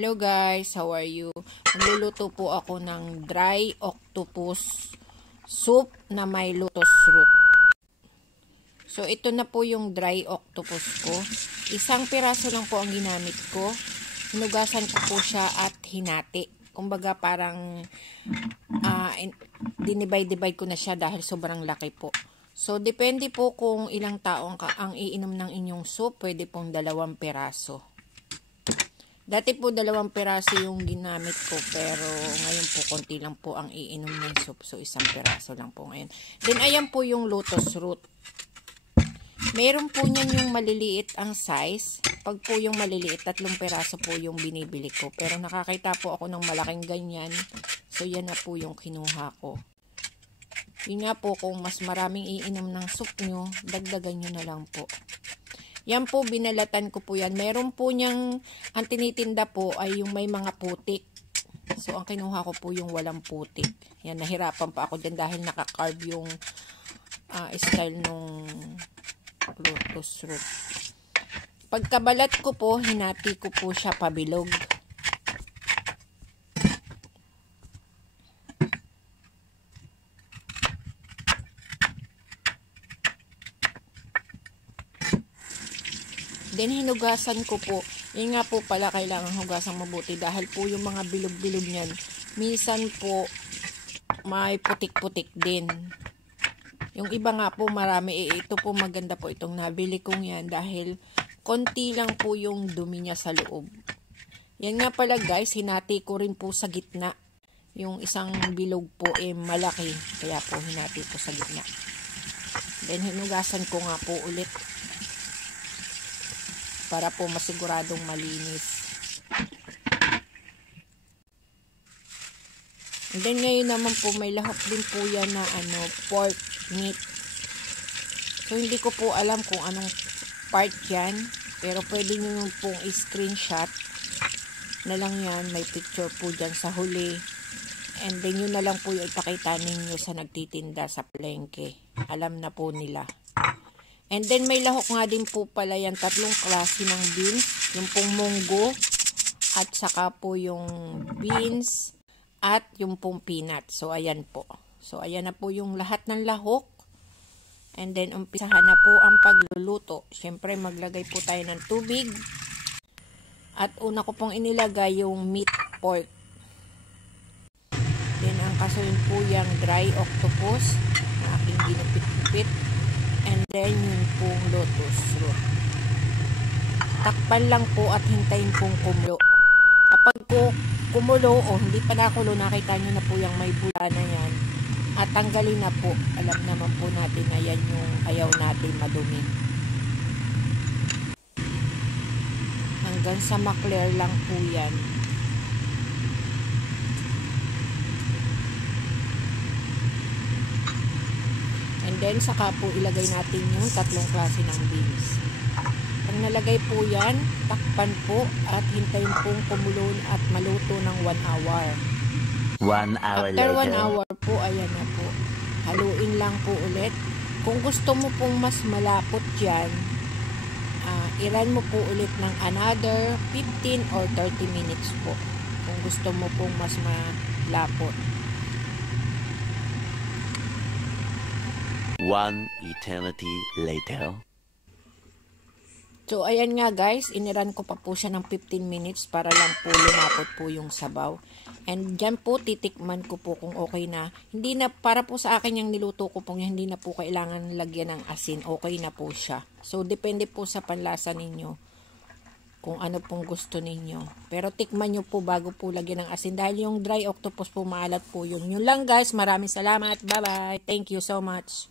Hello guys, how are you? Magluluto po ako ng dry octopus soup na may lotus root. So ito na po yung dry octopus ko. Isang piraso lang po ang ginamit ko. Hinugasan ko po siya at hinati. Kumbaga parang dinivide-divide ko na siya dahil sobrang laki po. So depende po kung ilang tao ang iinom ng inyong soup, pwede pong 2 piraso. Dati po 2 piraso yung ginamit ko, pero ngayon po konti lang po ang iinom ng soup. So 1 piraso lang po ngayon. Then ayan po yung lotus root. Meron po niyan yung maliliit ang size. Pag po yung maliliit, 3 piraso po yung binibili ko. Pero nakakita po ako ng malaking ganyan. So yan na po yung kinuha ko. Yun nga po, kung mas maraming iinom ng soup nyo, dagdagan nyo na lang po. Yan po, binalatan ko po yan. Meron po niyang, ang tinitinda po ay yung may mga putik. So, ang kinuha ko po yung walang putik. Yan, nahirapan pa ako dyan dahil nakakarb yung style nung lotus root. Pagkabalat ko po, hinati ko po siya pabilog. Then, hinugasan ko po. Yun nga po pala, kailangan hugasan mabuti dahil po yung mga bilog-bilog niyan, minsan po may putik-putik din. Yung iba nga po marami, ito po maganda po itong nabili kong yan dahil konti lang po yung dumi niya sa loob. Yan nga pala guys, hinati ko rin po sa gitna. Yung isang bilog po malaki, kaya po hinati ko sa gitna. Then, hinugasan ko nga po ulit para po masiguradong malinis. And then ngayon naman po may lahok din po yan na pork meat. So hindi ko po alam kung anong part yan, pero pwede nyo pong i-screenshot na lang yan, may picture po dyan sa huli. And then yun na lang po yung ipakita ninyo sa nagtitinda sa palengke. Alam na po nila. And then may lahok nga din po pala yan, 3 klase ng beans, yung pong munggo, at saka po yung beans, at yung pong peanut. So ayan po. So ayan na po yung lahat ng lahok. And then umpisahan na po ang pagluluto. Siyempre maglagay po tayo ng tubig. At una ko pong inilagay yung meat pork. Then ang kasunod po yung dry octopus na aking ginupit-gupit. And then, yun pong lotus root. Takpan lang po at hintayin pong kumulo. Kapag po kumulo o hindi pa nakulo, nakita nyo na po yung may bula na yan. At tanggalin na po. Alam naman po natin na yan yung ayaw natin madumi. Hanggang sa maklear lang po yan. Then, saka po ilagay natin yung 3 klase ng beans. Pag nalagay po yan, takpan po at hintayin pong kumulo at maluto ng 1 hour. 1 hour After later. 1 hour po, ayan na po. Haluin lang po ulit. Kung gusto mo pong mas malapot yan, iran mo po ulit ng another 15 or 30 minutes po. Kung gusto mo pong mas malapot. 1 eternity later. So, ayan nga guys, iniran ko pa po siya ng 15 minutes para lang po lumapot po yung sabaw. And dyan po, titikman ko po kung okay na. Hindi na, para po sa akin yung niluto ko po, hindi na po kailangan lagyan ng asin. Okay na po siya. So, depende po sa panlasa ninyo kung ano pong gusto ninyo. Pero tikman nyo po bago po lagyan ng asin. Dahil yung dry octopus po, maalat po yun. Yun lang guys, maraming salamat. Bye-bye. Thank you so much.